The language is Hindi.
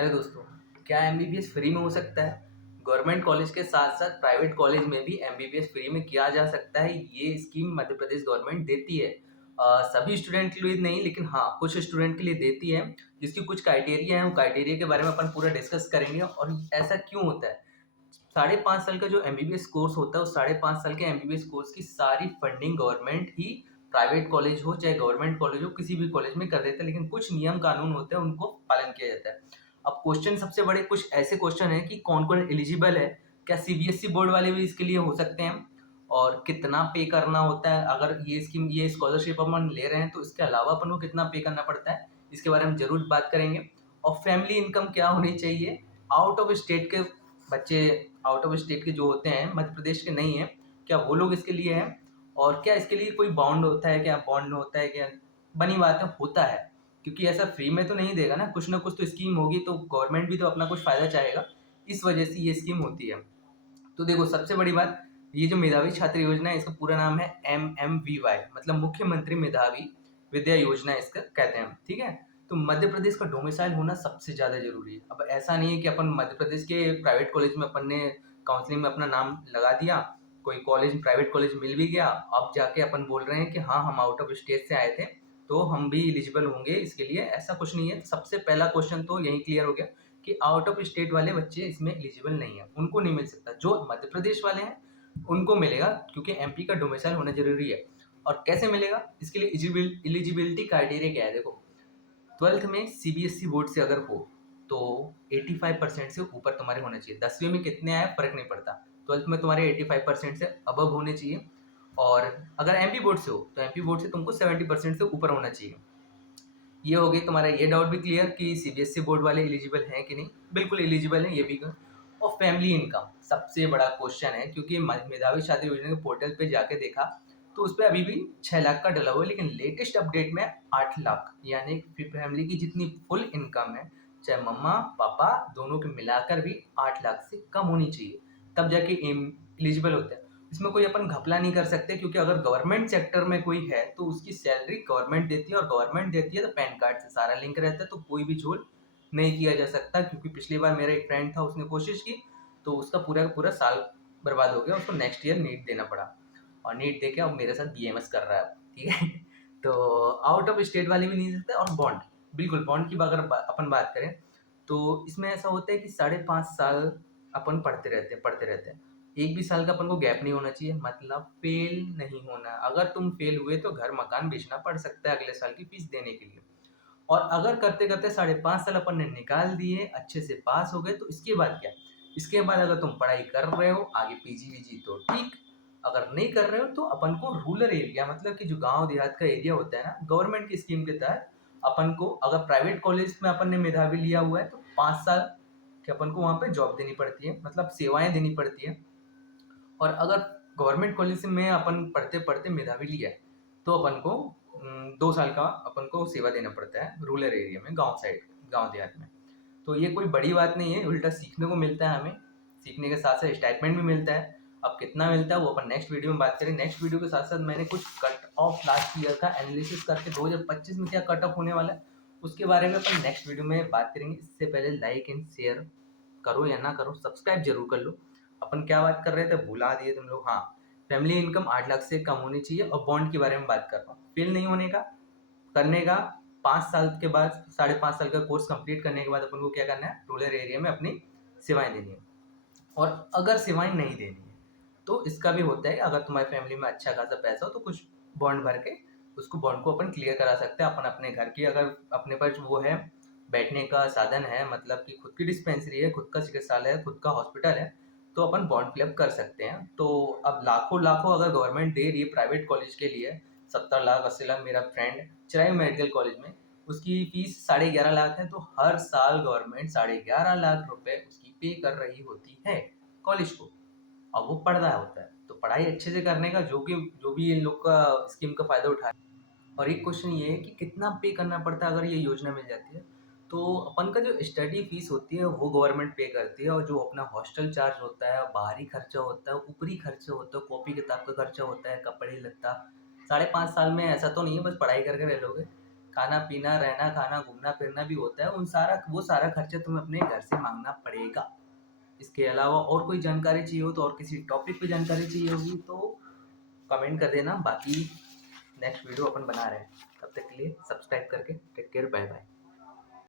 हेलो दोस्तों, क्या एमबीबीएस फ्री में हो सकता है? गवर्नमेंट कॉलेज के साथ साथ प्राइवेट कॉलेज में भी एमबीबीएस फ्री में किया जा सकता है। ये स्कीम मध्य प्रदेश गवर्नमेंट देती है। सभी स्टूडेंट के लिए नहीं, लेकिन हाँ, कुछ स्टूडेंट के लिए देती है। जिसकी कुछ क्राइटेरिया है, वो क्राइटेरिया के बारे में अपन पूरा डिस्कस करेंगे और ऐसा क्यों होता है। 5.5 साल का जो एमबीबीएस कोर्स होता है, उस 5.5 साल के एमबीबीएस कोर्स की सारी फंडिंग गवर्नमेंट ही, प्राइवेट कॉलेज हो चाहे गवर्नमेंट कॉलेज हो, किसी भी कॉलेज में कर देता है। लेकिन कुछ नियम कानून होते हैं, उनको पालन किया जाता है। अब क्वेश्चन सबसे बड़े कुछ ऐसे क्वेश्चन है कि कौन कौन एलिजिबल है, क्या सीबीएसई बोर्ड वाले भी इसके लिए हो सकते हैं, और कितना पे करना होता है। अगर ये स्कीम, ये स्कॉलरशिप अपन ले रहे हैं, तो इसके अलावा अपन को कितना पे करना पड़ता है, इसके बारे में जरूर बात करेंगे। और फैमिली इनकम क्या होनी चाहिए। आउट ऑफ स्टेट के बच्चे, आउट ऑफ स्टेट के जो होते हैं, मध्य प्रदेश के नहीं है, क्या वो लोग इसके लिए हैं? और क्या इसके लिए कोई बॉन्ड होता है, क्या बॉन्ड होता है क्या? बनी बात है, होता है। क्योंकि ऐसा फ्री में तो नहीं देगा ना कुछ तो स्कीम होगी, तो गवर्नमेंट भी तो अपना कुछ फायदा चाहेगा। इस वजह से ये स्कीम होती है। तो देखो, सबसे बड़ी बात, ये जो मेधावी छात्र योजना है, इसका पूरा नाम है MMVY, मतलब मुख्यमंत्री मेधावी विद्या योजना इसका कहते हैं, ठीक है। तो मध्य प्रदेश का डोमिसाइल होना सबसे ज्यादा जरूरी है। अब ऐसा नहीं है कि अपन मध्य प्रदेश के प्राइवेट कॉलेज में अपन ने काउंसलिंग में अपना नाम लगा दिया, कोई कॉलेज प्राइवेट कॉलेज मिल भी गया, अब जाके अपन बोल रहे हैं कि हाँ, हम आउट ऑफ स्टेट से आए थे तो हम भी एलिजिबल होंगे इसके लिए। ऐसा कुछ नहीं है। सबसे पहला क्वेश्चन तो यही क्लियर हो गया कि आउट ऑफ स्टेट वाले बच्चे इसमें एलिजिबल नहीं है, उनको नहीं मिल सकता। जो मध्य प्रदेश वाले हैं उनको मिलेगा, क्योंकि एमपी का डोमिसाइल होना जरूरी है। और कैसे मिलेगा, इसके लिए एलिजिबिलिटी क्राइटेरिया क्या है, देखो। 12th में सीबीएसई बोर्ड से अगर हो तो 85% से ऊपर तुम्हारे होना चाहिए। 10वीं में कितने आए फर्क नहीं पड़ता, 12th में तुम्हारे 85% से अबव होने चाहिए। और अगर एमपी बोर्ड से हो तो एमपी बोर्ड से तुमको 70% से ऊपर होना चाहिए। ये हो गई तुम्हारा ये डाउट भी क्लियर कि सीबीएसई बोर्ड वाले एलिजिबल हैं कि नहीं। बिल्कुल एलिजिबल हैं ये भी। और फैमिली इनकम सबसे बड़ा क्वेश्चन है, क्योंकि मेधावी छात्र योजना के पोर्टल पे जाके देखा तो उस पर अभी भी 6 लाख का डला हुआ है, लेकिन लेटेस्ट अपडेट में 8 लाख, यानी फैमिली की जितनी फुल इनकम है, चाहे मम्मा पापा दोनों के मिलाकर भी 8 लाख से कम होनी चाहिए, तब जाके एलिजिबल होते हैं। इसमें कोई अपन घपला नहीं कर सकते, क्योंकि अगर गवर्नमेंट सेक्टर में कोई है तो उसकी सैलरी गवर्नमेंट देती है, और गवर्नमेंट देती है तो पैन कार्ड से सारा लिंक रहता है, तो कोई भी झोल नहीं किया जा सकता। क्योंकि पिछली बार मेरा एक फ्रेंड था, उसने कोशिश की तो उसका पूरा का पूरा साल बर्बाद हो गया, उसको नेक्स्ट ईयर नीट देना पड़ा, और नीट दे के अब मेरे साथ बीएमएस कर रहा है, ठीक है। तो आउट ऑफ स्टेट वाले भी नहीं सकते। और बॉन्ड, बिल्कुल बॉन्ड की अगर अपन बात करें तो इसमें ऐसा होता है कि 5.5 साल अपन पढ़ते रहते हैं। एक भी साल का अपन को गैप नहीं होना चाहिए, मतलब फेल नहीं होना। अगर तुम फेल हुए तो घर मकान बेचना पड़ सकता है अगले साल की फीस देने के लिए। और अगर करते करते 5.5 साल अपन ने निकाल दिए, अच्छे से पास हो गए, तो इसके बाद क्या? इसके बाद अगर तुम पढ़ाई कर रहे हो आगे पीजी वीजी तो ठीक, अगर नहीं कर रहे हो तो अपन को रूरल एरिया, मतलब कि जो गांव देहात का एरिया होता है ना, गवर्नमेंट की स्कीम के तहत अपन को, अगर प्राइवेट कॉलेज में अपन ने मेधावी लिया हुआ है तो 5 साल कि अपन को वहाँ पे जॉब देनी पड़ती है, मतलब सेवाएं देनी पड़ती है। और अगर गवर्नमेंट कॉलेज में अपन पढ़ते पढ़ते मेधावी लिया है तो अपन को 2 साल का अपन को सेवा देना पड़ता है रूरल एरिया में, गांव साइड, गांव देहात में। तो ये कोई बड़ी बात नहीं है, उल्टा सीखने को मिलता है हमें। सीखने के साथ साथ स्टाइपमेंट भी मिलता है। अब कितना मिलता है वो अपन नेक्स्ट वीडियो में बात करें। नेक्स्ट वीडियो के साथ साथ मैंने कुछ कट ऑफ लास्ट ईयर का एनालिसिस करके 2025 में क्या कट ऑफ होने वाला है उसके बारे में अपन नेक्स्ट वीडियो में बात करेंगे। इससे पहले लाइक एंड शेयर करो या ना करो, सब्सक्राइब जरूर कर लो। अपन क्या बात कर रहे थे, भुला दिए तुम लोग। हाँ, फैमिली इनकम 8 लाख से कम होनी चाहिए, और बॉन्ड के बारे में बात कर रहा हूँ। फेल नहीं होने का, करने का। 5 साल के बाद, 5.5 साल का कोर्स कंप्लीट करने के बाद अपन को क्या करना है, रूरल एरिया में अपनी सेवाएं देनी है। और अगर सेवाएं नहीं देनी है तो इसका भी होता है, अगर तुम्हारी फैमिली में अच्छा खासा पैसा हो तो कुछ बॉन्ड भर के उसको, बॉन्ड को अपन क्लियर करा सकते हैं। अपन अपने घर की, अगर अपने पास वो है, बैठने का साधन है, मतलब कि खुद की डिस्पेंसरी है, खुद का चिकित्सालय है, खुद का हॉस्पिटल है, तो अपन बॉन्ड फिलअप कर सकते हैं। तो अब लाखों लाखों अगर गवर्नमेंट दे रही है प्राइवेट कॉलेज के लिए, 70 लाख 80 लाख, मेरा फ्रेंड चिरायू मेडिकल कॉलेज में उसकी फीस 11.5 लाख है, तो हर साल गवर्नमेंट 11.5 लाख रुपए उसकी पे कर रही होती है कॉलेज को। अब वो पढ़ रहा होता है, तो पढ़ाई अच्छे से करने का, जो भी इन लोग का स्कीम का फायदा उठा। और एक क्वेश्चन ये है कि कितना पे करना पड़ता है अगर ये योजना मिल जाती है। तो अपन का जो स्टडी फीस होती है वो गवर्नमेंट पे करती है, और जो अपना हॉस्टल चार्ज होता है, बाहरी खर्चा होता है, ऊपरी खर्चा होता है, कॉपी किताब का खर्चा होता है, कपड़े लत्ता, 5.5 साल में ऐसा तो नहीं है बस पढ़ाई करके रह लोगे। खाना पीना, रहना खाना, घूमना फिरना भी होता है, वो सारा खर्चा तुम्हें अपने घर से मांगना पड़ेगा। इसके अलावा और कोई जानकारी चाहिए हो तो, और किसी टॉपिक पे जानकारी चाहिए होगी तो कमेंट कर देना। बाकी नेक्स्ट वीडियो अपन बना रहे हैं, तब तक के लिए सब्सक्राइब करके टेक केयर, बाय बाय।